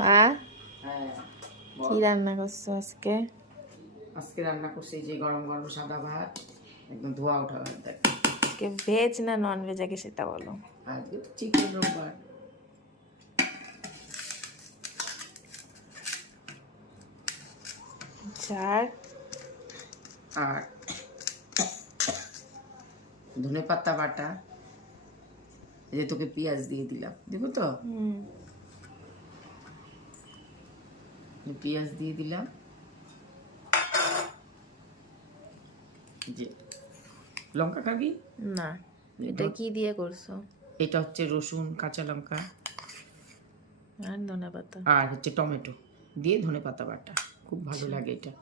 মা হ্যাঁ কি রান্না করছো আজকে? আজকে রান্না করছি এই যে গরম গরম সাদা ভাত, একদম ধোয়া ওঠা ভাত। দেখ আজকে ভেজ না নন ভেজ আগে সেটা বলো। আজকে তো চিকেন রোববার। চার আর ধনে পাতা বাটা, এই যে তোকে পেঁয়াজ দিয়ে দিলাম, দিব তো? পেঁয়াজ দিয়ে দিলাম, যে লঙ্কা খাবি না, এটা কি দিয়ে করছো? এটা হচ্ছে রসুন, কাঁচা লঙ্কা আর ধনে পাতা আর হচ্ছে টমেটো দিয়ে ধনে পাতা বাটা, খুব ভালো লাগে এটা।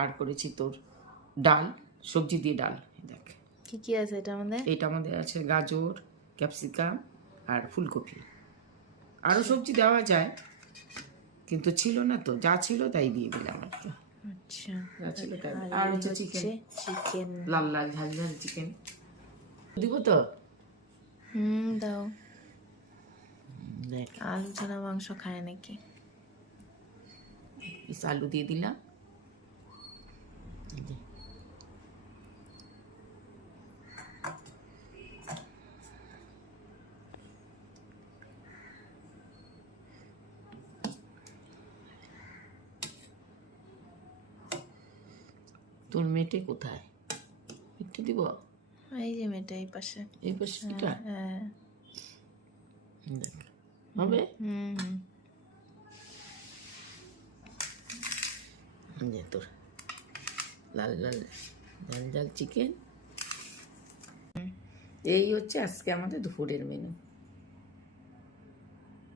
আর করেছি তোর ডাল, সবজি দিয়ে ডাল। দেখ কি কি আছে এটা আমাদের? এটা আমাদের আছে গাজর, ক্যাপসিকাম আর ফুলকপি। আরও সবজি দেওয়া যায় কিন্তু ছিল না, তো যা ছিল তাই দিয়ে দিলাম আর কি। আচ্ছা, যা ছিল তাই। আর হচ্ছে চিকেন, চিকেন লাল লাল ঝাল ঝাল চিকেন দিব তো? দাও। দেখ আলু ছাড়া মাংস খায় নাকি? পিস আলু দিয়ে দিলাম। তোর মেটে কোথায়? একটু দিব। এই যে মেয়েটা এই পাশে। এই পাশে এটা? হ্যাঁ। দেখ হবে। যে তোর লাল লাল ঝাল ঝাল চিকেন। এই হচ্ছে আজকে আমাদের দুপুরের মেনু।